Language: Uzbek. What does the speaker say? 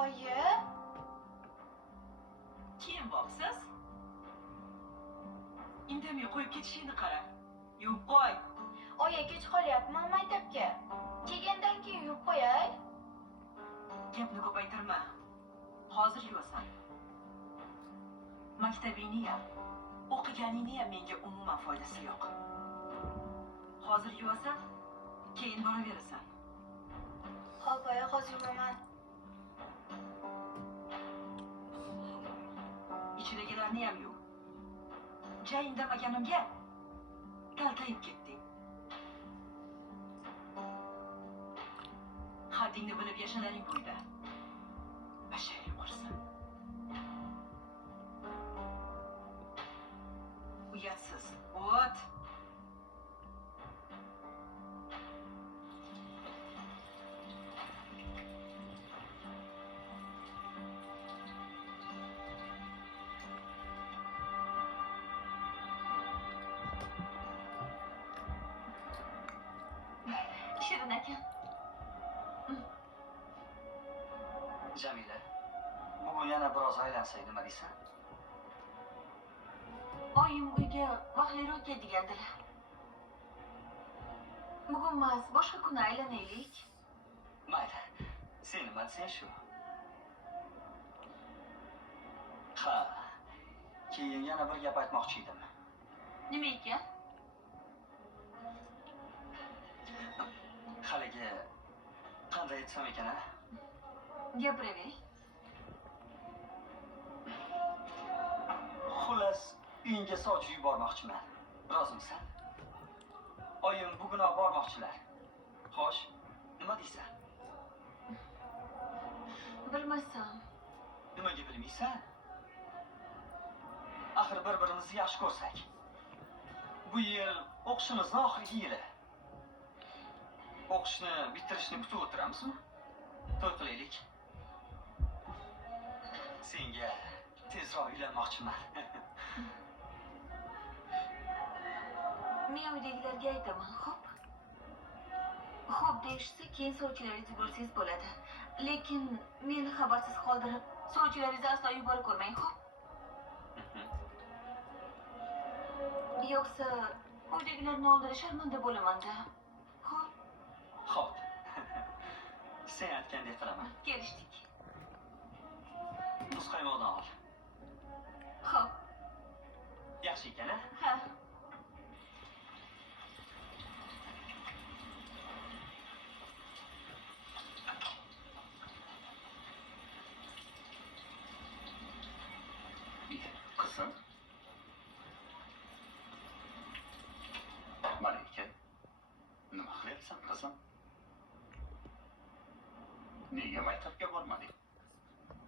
Oyi, kiyinbopsiz? Indamay qo'yib ketishingni qara. Yuvib qo'y. oyi kech qolyapman maktabga. Kelgandan keyin yuvib qo'yay. Gapni ko'paytirma. Hozir yuvasan. Maktabingni ham, o'qiganingni ham menga umuman foydasi yo'q. Hozir yuvasan, keyin boraverasan. Xo'p, oyi, hozir yuvaman. Ichidagilarni ham yuv. Ja indamaganimga taltayib ketding. Haddingni bilib yashanaring qo'yda. Bashar qursin. Uyatsiz. O't. Shirin akam. Jamila, bugun yana biroz aylansak nima deysan? Oyim uyga vaqtliroq kelgandilar. Bugun emas, boshqa kuni aylanaylik. Mayli, sen nima desang shu. Ha, keyin yana bir gap aytmoqchi edim. Nima ekan? Haligi qanday aytsam ekan, a? Gapiravering. Xullas, uyingga sovchi yubormoqchiman. Rozimisan? Oyim bugunoq bormoqchilar. Xo'sh, nima deysan? Bilmasam. Nimaga bilmaysan? Axir bir-birimizni yaxshi ko'rsak. Bu yil o'qishimizning oxirgi yili. O'qishni bitirishni kutib o'tiramizmi? To'y qilaylik. Senga tezroq uylanmoqchiman. Men uydagilarga aytaman, xo'p? Xo'p deyishsa, keyin sovchilaringizni yuborsangiz bo'ladi. Lekin meni xabarsiz qoldirib, sovchilaringizni aslo yuborib ko'rmang, xo'p? Yo'qsa, uydagilarning oldida sharmanda bo'laman-da. Xo'p, Xo'p. Sen aytgandek qilaman. kelishdik. Muzqaymoqdan ol. Xo'p, Yaxshi ekan-a? ha. Qizim. Malika. Nima qilyapsan qizim? Nega maktabga bormading?